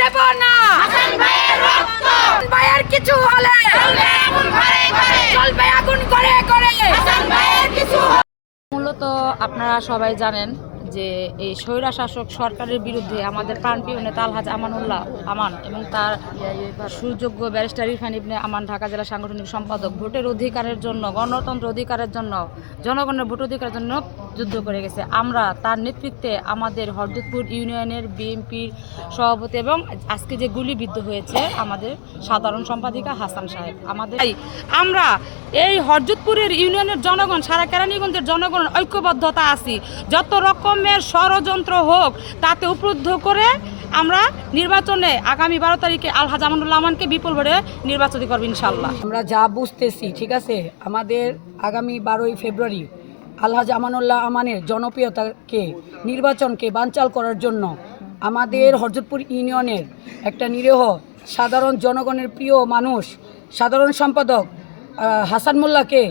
দেব না। হাসান ভাইয়ের রক্ত। ভাইয়ের কিছু হলে চলবে আগুন ঘরে ঘরে। চলবে আগুন ঘরে ঘরে। হাসান ভাইয়ের কিছু মূলত আপনারা সবাই জানেন যে এই স্বৈরা শাসক সরকারের বিরুদ্ধে আমাদের প্রাণপ্রিয় নেতা আলহাজ আমানুল্লাহ আমান এবং তার সুযোগ্য ব্যারিস্টার ইফান ইবনে আমান ঢাকা জেলা সাংগঠনিক সম্পাদক। ভোটের অধিকারের জন্য গণতন্ত্র অধিকারের জন্য জনগণের ভোট অধিকারের জন্য যুদ্ধ করে গেছে। আমরা তার নেতৃত্বে আমাদের হরদুতপুর ইউনিয়নের বিএনপির সভাপতি এবং আজকে যে গুলিবিদ্ধ হয়েছে আমাদের সাধারণ সম্পাদিকা হাসান সাহেব। আমাদের আমরা এই হরজতপুরের ইউনিয়নের জনগণ, সারা কেরানীগঞ্জের জনগণ ঐক্যবদ্ধতা আছি। যত রকমের ষড়যন্ত্র হোক, তাতে উপলব্ধ করে আমরা নির্বাচনে আগামী বারো তারিখে আলহাজ আমানুল্লাহ আমানকে বিপুল ভোটে নির্বাচিত করব ইনশাল্লাহ আমরা যা বুঝতেছি, ঠিক আছে? আমাদের আগামী বারোই ফেব্রুয়ারি আলহাজ আমানুল্লাহ আমানের জনপ্রিয়তাকে, নির্বাচনকে বানচাল করার জন্য আমাদের হরজতপুর ইউনিয়নের একটা নিরীহ সাধারণ জনগণের প্রিয় মানুষ, সাধারণ সম্পাদক হাসান মোল্লাকে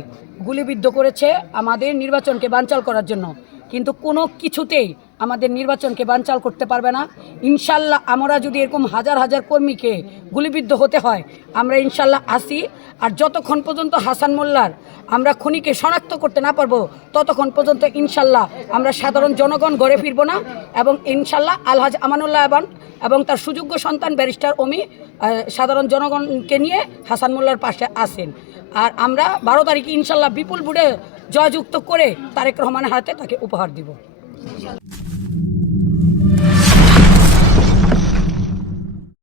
গুলিবিদ্ধ করেছে আমাদের নির্বাচনকে বানচাল করার জন্য। কিন্তু কোনো কিছুতেই আমাদের নির্বাচনকে বানচাল করতে পারবে না। ইনশাল্লাহ আমরা যদি এরকম হাজার হাজার কর্মীকে গুলিবিদ্ধ হতে হয়, আমরা ইনশাল্লাহ আসি। আর যতক্ষণ পর্যন্ত হাসান মোল্লার আমরা খুনিকে শনাক্ত করতে না পারব, ততক্ষণ পর্যন্ত ইনশাল্লাহ আমরা সাধারণ জনগণ ঘরে ফিরবো না। এবং ইনশাল্লাহ আলহাজ আমানুল্লাহ আবান এবং তার সুযোগ্য সন্তান ব্যারিস্টার অমি সাধারণ জনগণকে নিয়ে হাসান মোল্লার পাশে আসেন আর আমরা বারো তারিখে ইনশাল্লাহ বিপুল বুড়ে জয়যুক্ত করে তারেক রহমানের হাতে তাকে উপহার দিব।